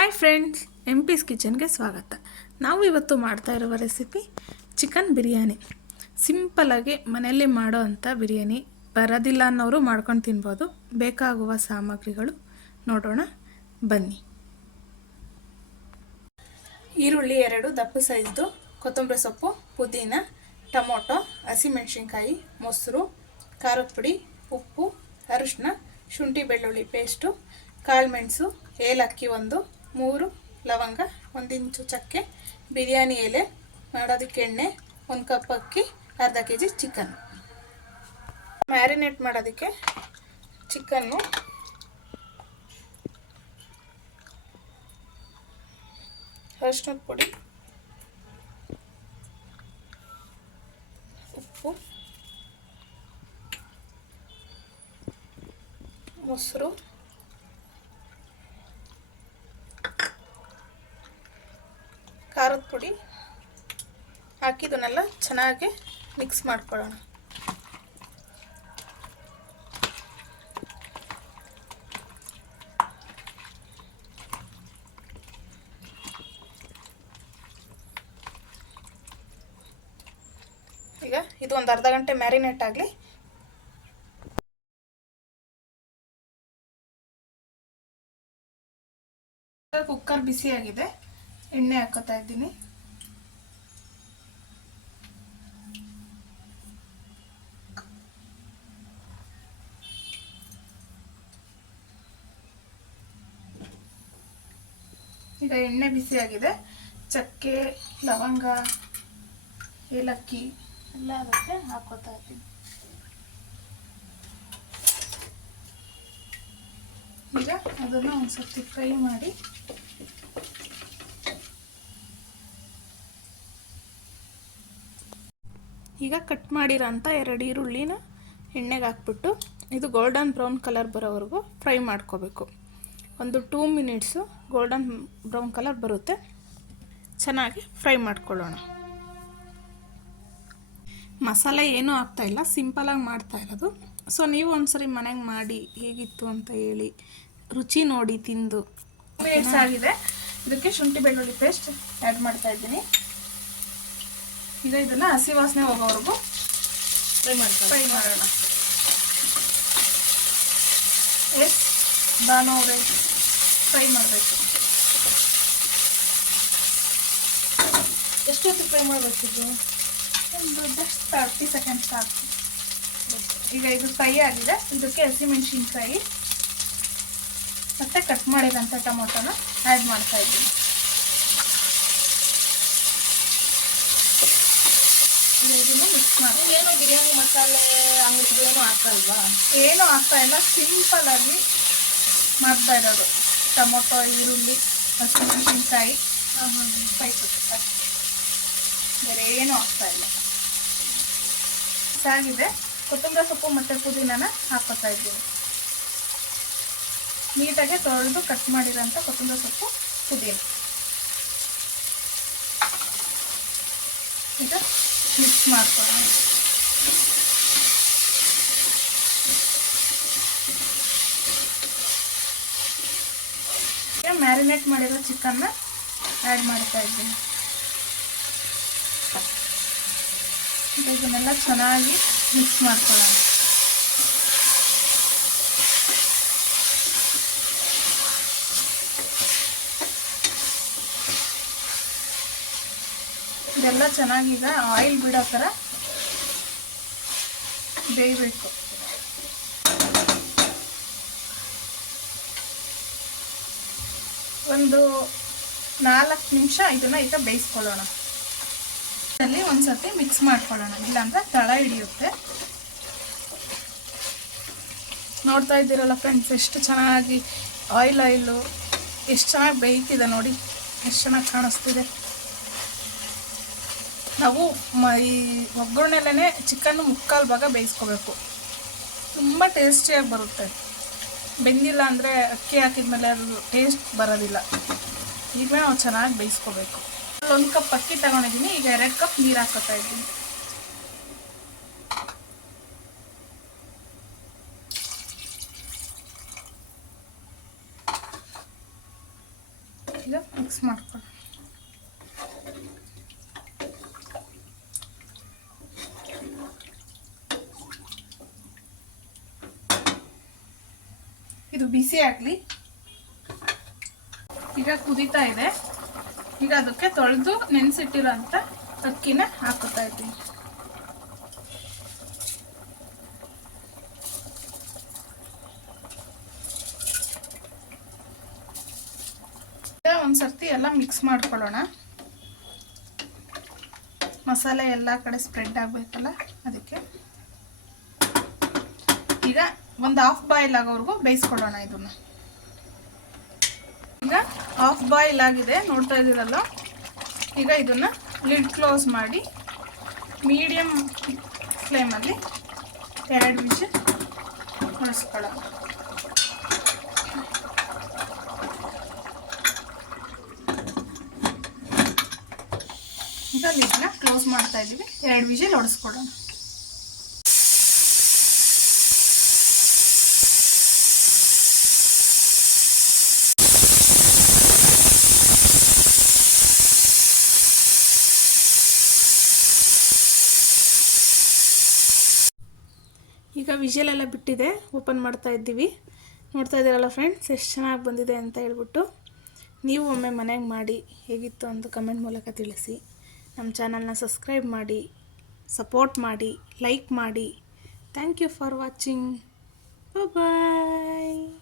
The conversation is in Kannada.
ಹಾಯ್ ಫ್ರೆಂಡ್ಸ್, MP's ಕಿಚನ್ಗೆ ಸ್ವಾಗತ. ನಾವು ಇವತ್ತು ಮಾಡ್ತಾ ಇರುವ ರೆಸಿಪಿ ಚಿಕನ್ ಬಿರಿಯಾನಿ. ಸಿಂಪಲಾಗಿ ಮನೆಯಲ್ಲಿ ಮಾಡೋ ಅಂಥ ಬಿರಿಯಾನಿ. ಬರೋದಿಲ್ಲ ಅನ್ನೋರು ಮಾಡ್ಕೊಂಡು ತಿನ್ಬೋದು. ಬೇಕಾಗುವ ಸಾಮಗ್ರಿಗಳು ನೋಡೋಣ ಬನ್ನಿ. ಈರುಳ್ಳಿ 2 ದಪ್ಪ ಸೈಜ್ದು, ಕೊತ್ತಂಬರಿ ಸೊಪ್ಪು, ಪುದೀನ, ಟೊಮೊಟೊ, ಹಸಿಮೆಣಸಿನ್ಕಾಯಿ, ಮೊಸರು, ಖಾರದ ಪುಡಿ, ಉಪ್ಪು, ಅರಿಶಿನ, ಶುಂಠಿ ಬೆಳ್ಳುಳ್ಳಿ ಪೇಸ್ಟು, ಕಾಳುಮೆಣಸು, ಏಲಕ್ಕಿ 1, 3 ಲವಂಗ, 1 ಇಂಚು ಚಕ್ಕೆ, ಬಿರಿಯಾನಿ ಎಲೆ, ಮಾಡೋದಕ್ಕೆ ಎಣ್ಣೆ, 1 ಕಪ್ ಅಕ್ಕಿ, ಅರ್ಧ kg ಚಿಕನ್. ಮ್ಯಾರಿನೇಟ್ ಮಾಡೋದಕ್ಕೆ ಚಿಕನ್ನು ಅರಿಶಿನದ ಪುಡಿ, ಉಪ್ಪು, ಮೊಸರು, ಖಾರದ ಪುಡಿ ಹಾಕಿದನ್ನೆಲ್ಲ ಚೆನ್ನಾಗಿ ಮಿಕ್ಸ್ ಮಾಡ್ಕೊಳ್ಳೋಣ. ಈಗ ಇದು ಒಂದು ಅರ್ಧ ಗಂಟೆ ಮ್ಯಾರಿನೇಟ್ ಆಗಲಿ. ಕುಕ್ಕರ್ ಬಿಸಿಯಾಗಿದೆ, ಎಣ್ಣೆ ಹಾಕೋತಾ ಇದ್ದೀನಿ. ಈಗ ಎಣ್ಣೆ ಬಿಸಿಯಾಗಿದೆ, ಚಕ್ಕೆ, ಲವಂಗ, ಏಲಕ್ಕಿ ಎಲ್ಲ ಅದಕ್ಕೆ ಹಾಕೋತಾ ಇದ್ದೀನಿ. ಈಗ ಅದನ್ನು ಒಂದು ಸರ್ತಿ ಫ್ರೈ ಮಾಡಿ ಈಗ ಕಟ್ ಮಾಡಿರೋಂಥ 2 ಈರುಳ್ಳಿನ ಎಣ್ಣೆಗೆ ಹಾಕ್ಬಿಟ್ಟು ಇದು ಗೋಲ್ಡನ್ ಬ್ರೌನ್ ಕಲರ್ ಬರೋವರೆಗೂ ಫ್ರೈ ಮಾಡ್ಕೋಬೇಕು. ಒಂದು 2 ಮಿನಿಟ್ಸು ಗೋಲ್ಡನ್ ಬ್ರೌನ್ ಕಲರ್ ಬರುತ್ತೆ, ಚೆನ್ನಾಗಿ ಫ್ರೈ ಮಾಡ್ಕೊಳ್ಳೋಣ. ಮಸಾಲೆ ಏನೂ ಆಗ್ತಾಯಿಲ್ಲ, ಸಿಂಪಲಾಗಿ ಮಾಡ್ತಾ ಇರೋದು. ಸೊ ನೀವು ಒಂದ್ಸರಿ ಮನೆಗೆ ಮಾಡಿ ಹೇಗಿತ್ತು ಅಂತ ಹೇಳಿ, ರುಚಿ ನೋಡಿ ತಿಂದು. 2 ಮಿನಿಟ್ಸ್ ಆಗಿದೆ, ಇದಕ್ಕೆ ಶುಂಠಿ ಬೆಳ್ಳುಳ್ಳಿ ಪೇಸ್ಟ್ ಆ್ಯಡ್ ಮಾಡ್ತಾ ಇದ್ದೀನಿ. ಈಗ ಇದನ್ನು ಹಸಿ ವಾಸನೆ ಹೋಗೋವರೆಗೂ ಫ್ರೈ ಮಾಡೋಣ. ಬಾನು ಅವರೇ ಫ್ರೈ ಮಾಡಬೇಕು. ಎಷ್ಟೊತ್ತು ಫ್ರೈ ಮಾಡಬೇಕಿದ್ದು? ಒಂದು ಜಸ್ಟ್ 30 ಸೆಕೆಂಡ್ಸ್ ಸಾಕು. ಈಗ ಇದು ಫ್ರೈ ಆಗಿದೆ, ಇದಕ್ಕೆ ಹಸಿಮೆಣಸಿನ್ಕಾಯಿ ಮತ್ತು ಕಟ್ ಮಾಡಿದಂಥ ಟೊಮೊಟೊನ ಆ್ಯಡ್ ಮಾಡ್ತಾ ಇದ್ದೀನಿ. ಈಗ ಇದನ್ನು ಮಿಕ್ಸ್ ಮಾಡಿ. ಏನು ಬಿರಿಯಾನಿ ಮಸಾಲೆ ಅಂಗಡಿಗಳೇನು ಹಾಕಲ್ವಾ? ಏನೂ ಆಗ್ತಾ ಇಲ್ಲ, ಸಿಂಪಲಾಗಿ ಮಾಡ್ತಾ ಇರೋದು. ಟೊಮೊಟೊ, ಈರುಳ್ಳಿ, ಹಸಿಮೆಣಸಿನ್ಕಾಯಿ ಫ್ರೈ ಅಷ್ಟೇ, ಬೇರೆ ಏನೂ ಆಗ್ತಾ ಇಲ್ಲ. ಸಾಗಿದೆ, ಕೊತ್ತಂಬರಿ ಸೊಪ್ಪು ಮತ್ತು ಪುದೀನನ ಹಾಕೋತಾ ಇದ್ದೀನಿ. ನೀಟಾಗಿ ತೊಳೆದು ಕಟ್ ಮಾಡಿರೋಂಥ ಕೊತ್ತಂಬರಿ ಸೊಪ್ಪು, ಪುದೀನ ಈಗ ಮಿಕ್ಸ್ ಮಾಡ್ಕೊಳ್ಳೋಣ. ಈಗ ಮ್ಯಾರಿನೇಟ್ ಮಾಡಿರೋ ಚಿಕನ್ನ ಆ್ಯಡ್ ಮಾಡ್ತಾ ಇದ್ದೀನಿ. ಇದನ್ನೆಲ್ಲ ಚೆನ್ನಾಗಿ ಮಿಕ್ಸ್ ಮಾಡ್ಕೊಳ್ಳೋಣ. ಇದೆಲ್ಲ ಚೆನ್ನಾಗಿ ಈಗ ಆಯಿಲ್ ಬಿಡೋ ಥರ ಬೇಯಬೇಕು. ಒಂದು 4 ನಿಮಿಷ ಇದನ್ನು ಈಗ ಬೇಯಿಸ್ಕೊಳ್ಳೋಣ. ಇದರಲ್ಲಿ ಒಂದು ಸರ್ತಿ ಮಿಕ್ಸ್ ಮಾಡ್ಕೊಳ್ಳೋಣ, ಇಲ್ಲಾಂದರೆ ತಳ ಹಿಡಿಯುತ್ತೆ. ನೋಡ್ತಾ ಇದ್ದೀರಲ್ಲ ಫ್ರೆಂಡ್ಸ್, ಎಷ್ಟು ಚೆನ್ನಾಗಿ ಆಯಿಲು ಎಷ್ಟು ಚೆನ್ನಾಗಿ ಬೇಯ್ತಿದೆ ನೋಡಿ, ಎಷ್ಟು ಚೆನ್ನಾಗಿ ಕಾಣಿಸ್ತಿದೆ. ನಾವು ಈ ಒಗ್ಗರಣೆಲೇ ಚಿಕನ್ನು 3/4 ಭಾಗ ಬೇಯಿಸ್ಕೋಬೇಕು, ತುಂಬ ಟೇಸ್ಟಿಯಾಗಿ ಬರುತ್ತೆ. ಬೆಂದಿಲ್ಲ ಅಂದರೆ ಅಕ್ಕಿ ಹಾಕಿದ್ಮೇಲೆ ಅದು ಟೇಸ್ಟ್ ಬರೋದಿಲ್ಲ. ಈಗ ನಾವು ಚೆನ್ನಾಗಿ ಬೇಯಿಸ್ಕೋಬೇಕು. 1 ಕಪ್ ಅಕ್ಕಿ ತಗೊಂಡಿದ್ದೀನಿ, ಈಗ 2 ಕಪ್ ನೀರು ಹಾಕೋತಾ ಇದ್ದೀನಿ. ಈಗ ಮಿಕ್ಸ್ ಮಾಡ್ಕೊಳ್ಳಿ. ಇದು ಬಿಸಿ ಆಗಲಿ. ಈಗ ಕುದೀತಾ ಇದೆ. ಈಗ ಅದಕ್ಕೆ ತೊಳೆದು ನೆನೆಸಿಟ್ಟಿರೋ ಅಂತ ಅಕ್ಕಿನ ಹಾಕುತ್ತಾ ಇದ್ದೀನಿ. ಒಂದ್ಸರ್ತಿ ಎಲ್ಲ ಮಿಕ್ಸ್ ಮಾಡ್ಕೊಳ್ಳೋಣ. ಮಸಾಲೆ ಎಲ್ಲ ಕಡೆ ಸ್ಪ್ರೆಡ್ ಆಗಬೇಕಲ್ಲ, ಅದಕ್ಕೆ ಈಗ ಒಂದು ಹಾಫ್ ಬಾಯ್ಲ್ ಆಗೋವರೆಗೂ ಬೇಯಿಸ್ಕೊಳ್ಳೋಣ ಇದನ್ನ. ಈಗ ಹಾಫ್ ಬಾಯ್ಲ್ ಆಗಿದೆ, ನೋಡ್ತಾ ಇದ್ದೀರಲ್ಲ. ಈಗ ಇದನ್ನ ಲಿಡ್ ಕ್ಲೋಸ್ ಮಾಡಿ ಮೀಡಿಯಮ್ ಫ್ಲೇಮಲ್ಲಿ 2 ವಿಷಲ್ ಉಳಿಸ್ಕೊಳ್ಳೋಣ. ಈಗ ಲಿಡ್ನ ಕ್ಲೋಸ್ ಮಾಡ್ತಾ ಇದ್ದೀವಿ, 2 ವಿಷಲ್ ಹೊಡೆಸ್ಕೊಳ್ಳೋಣ. ಈಗ ವಿಷಲೆಲ್ಲ ಬಿಟ್ಟಿದೆ, ಓಪನ್ ಮಾಡ್ತಾ ಇದ್ದೀವಿ. ನೋಡ್ತಾ ಇದ್ದೀರಲ್ಲ ಫ್ರೆಂಡ್ಸ್, ಎಷ್ಟು ಚೆನ್ನಾಗಿ ಬಂದಿದೆ ಅಂತ ಹೇಳ್ಬಿಟ್ಟು. ನೀವು ಒಮ್ಮೆ ಮನೆಗೆ ಮಾಡಿ ಹೇಗಿತ್ತು ಅಂತ ಕಮೆಂಟ್ ಮೂಲಕ ತಿಳಿಸಿ. ನಮ್ಮ ಚಾನಲ್ನ ಸಬ್ಸ್ಕ್ರೈಬ್ ಮಾಡಿ, ಸಪೋರ್ಟ್ ಮಾಡಿ, ಲೈಕ್ ಮಾಡಿ. Thank you for watching. Bye.